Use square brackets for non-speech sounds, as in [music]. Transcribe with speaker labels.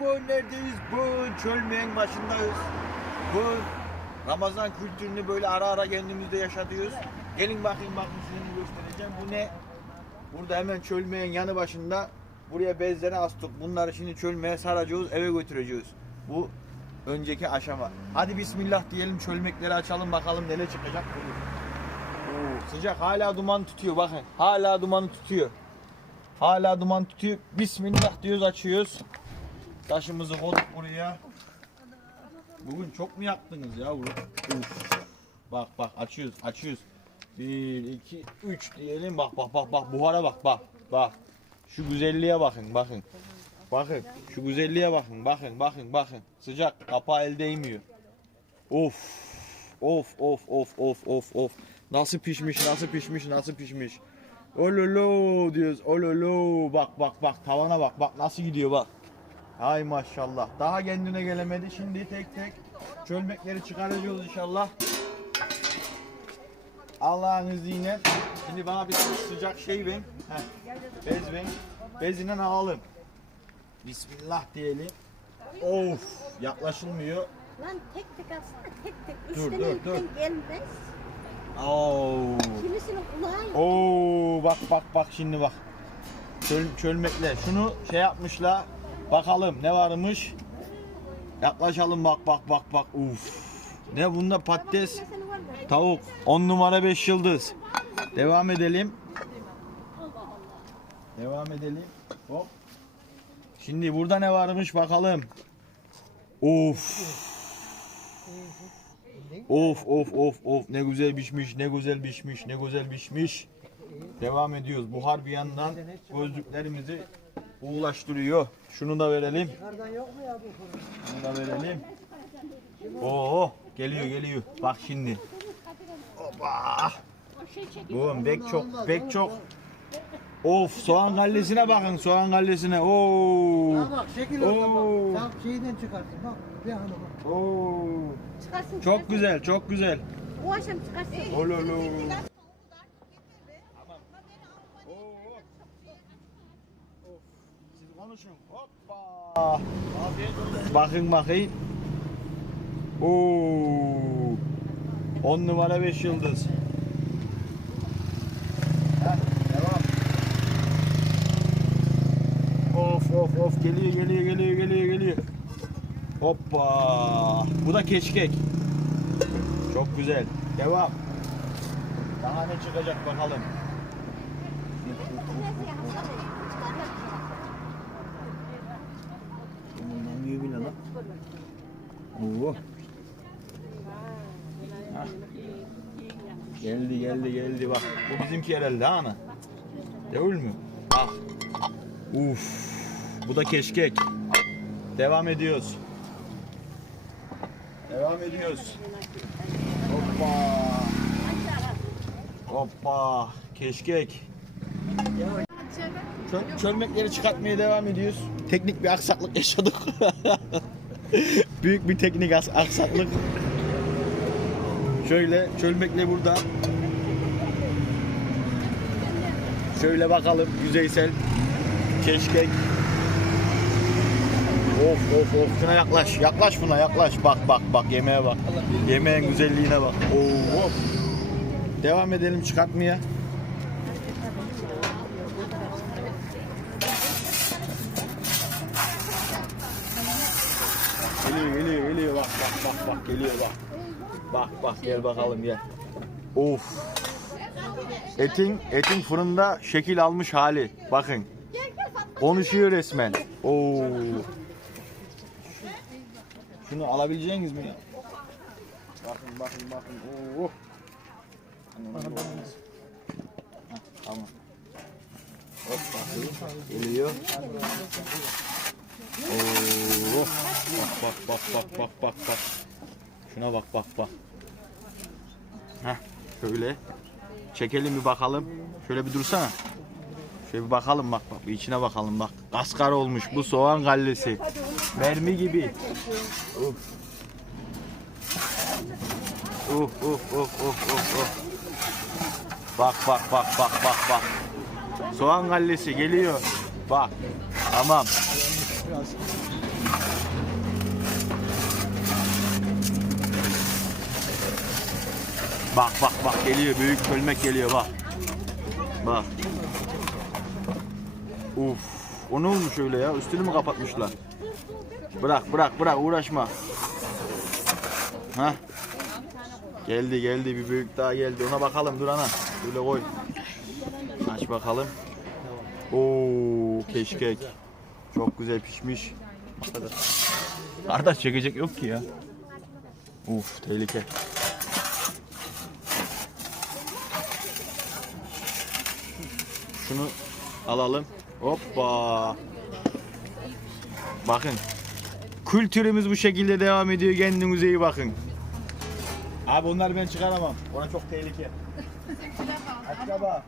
Speaker 1: bugün neredeyiz? Bugün çölmeyen başındayız. Bugün Ramazan kültürünü böyle ara ara kendimizde yaşatıyoruz. Gelin bakayım bakın size göstereceğim. Bu ne? Burada hemen çölmeyen yanı başında buraya bezleri astık. Bunları şimdi çölmeye saracağız, eve götüreceğiz. Bu önceki aşama. Hadi bismillah diyelim çölmekleri açalım bakalım neler çıkacak. Oo, sıcak hala duman tutuyor bakın. Hala dumanı tutuyor. Hala duman tutuyor. Bismillah diyoruz açıyoruz. Taşımızı koyduk buraya. Bugün çok mu yaktınız ya? Uf. Bak bak açıyoruz açıyoruz. 1, 2, 3 diyelim. Bak bak bak bak buhara bak bak. Bak. Şu güzelliğe bakın bakın. Bakın şu güzelliğe bakın bakın bakın bakın. Sıcak kapağı el değmiyor. Of. Of of of of of of. Nasıl pişmiş nasıl pişmiş nasıl pişmiş. Ololo diyoruz ololo. Bak bak bak tavana bak bak nasıl gidiyor bak. Hay maşallah. Daha kendine gelemedi. Şimdi tek tek çölmekleri çıkaracağız inşallah. Allah'ın izniyle. Şimdi bana bir sıcak şey verin. Heh. Bez verin. Bezinden alalım. Bismillah diyelim. Of yaklaşılmıyor.
Speaker 2: Lan tek tek alsana tek tek.
Speaker 1: Dur, dur, dur.
Speaker 2: gelmez.
Speaker 1: Oo.
Speaker 2: Kimisinin kulağı yok.
Speaker 1: Oo bak bak bak şimdi bak. Çöl, çölmekle. Şunu şey yapmışlar. Bakalım ne varmış. Yaklaşalım bak bak bak bak. Uf. Ne bunda patates, tavuk. 10 numara 5 yıldız. Devam edelim. Devam edelim. Hop. Şimdi burada ne varmış bakalım. Of. Of of of of ne güzel pişmiş, ne güzel pişmiş, ne güzel pişmiş. Devam ediyoruz. Buhar bir yandan gözlüklerimizi uğulaştırıyor. Şunu da verelim. Şunu da verelim. Oo geliyor geliyor. Bak şimdi. Hoppa. Oğlum bek çok bek çok. Of soğan gallesine bakın soğan gallesine. Oo.
Speaker 3: Bak şekil
Speaker 1: Oo.
Speaker 3: Tam şeyden çıkarsın bak. Bir hanım bak.
Speaker 1: Oo.
Speaker 2: Çıkarsın.
Speaker 1: Çok güzel çok güzel.
Speaker 2: O akşam çıkarsın.
Speaker 1: Ololo. Bakın bakayım. Oo. 10 numara 5 yıldız. Of of of geliyor geliyor geliyor geliyor geliyor. Hoppa. Bu da keşkek. Çok güzel. Devam. Daha ne çıkacak bakalım. Oo. Hah. Geldi geldi geldi bak. Bu bizimki herhalde ha ana. Değil mi? Bak. Uf. Bu da keşkek. Devam ediyoruz. Devam ediyoruz. Hoppa. Hoppa. Keşkek. Çöl, çölmekleri çıkartmaya devam ediyoruz. Teknik bir aksaklık yaşadık. [laughs] Büyük bir teknik aksaklık. Şöyle çölmekle burada. Şöyle bakalım yüzeysel keşkek. Of of of şuna yaklaş yaklaş buna yaklaş bak bak bak yemeğe bak yemeğin güzelliğine bak Oo, of. devam edelim çıkartmaya geliyor geliyor geliyor bak bak bak bak geliyor bak bak bak gel bakalım gel of etin etin fırında şekil almış hali bakın konuşuyor resmen Oo. Şunu alabileceğiniz mi? Bakın bakın bakın. Oo. Tamam. Hop bakın. Geliyor. Oo. Bak bak bak bak bak bak. Şuna bak bak bak. Heh, şöyle. Çekelim bir bakalım. Şöyle bir dursana. Şöyle bir bakalım bak bak bir içine bakalım bak. Kaskar olmuş bu soğan gallesi. Mermi gibi. Uf. Uf uf uf uf uf uf. Bak bak bak bak bak bak. Soğan gallesi geliyor. Bak. Tamam biraz. Bak bak bak geliyor büyük çölmek geliyor bak. Bak. Uf. O ne olmuş öyle ya? Üstünü mü kapatmışlar? Bırak bırak bırak uğraşma. Ha? Geldi geldi bir büyük daha geldi. Ona bakalım dur ana. Böyle koy. Aç bakalım. Oo keşkek. Çok güzel pişmiş. Kardeş çekecek yok ki ya. Uf tehlike. Şunu alalım. Hoppa. Bakın. Kültürümüz bu şekilde devam ediyor. Kendinize iyi bakın. Abi onları ben çıkaramam. Ona çok tehlike. Aç baba.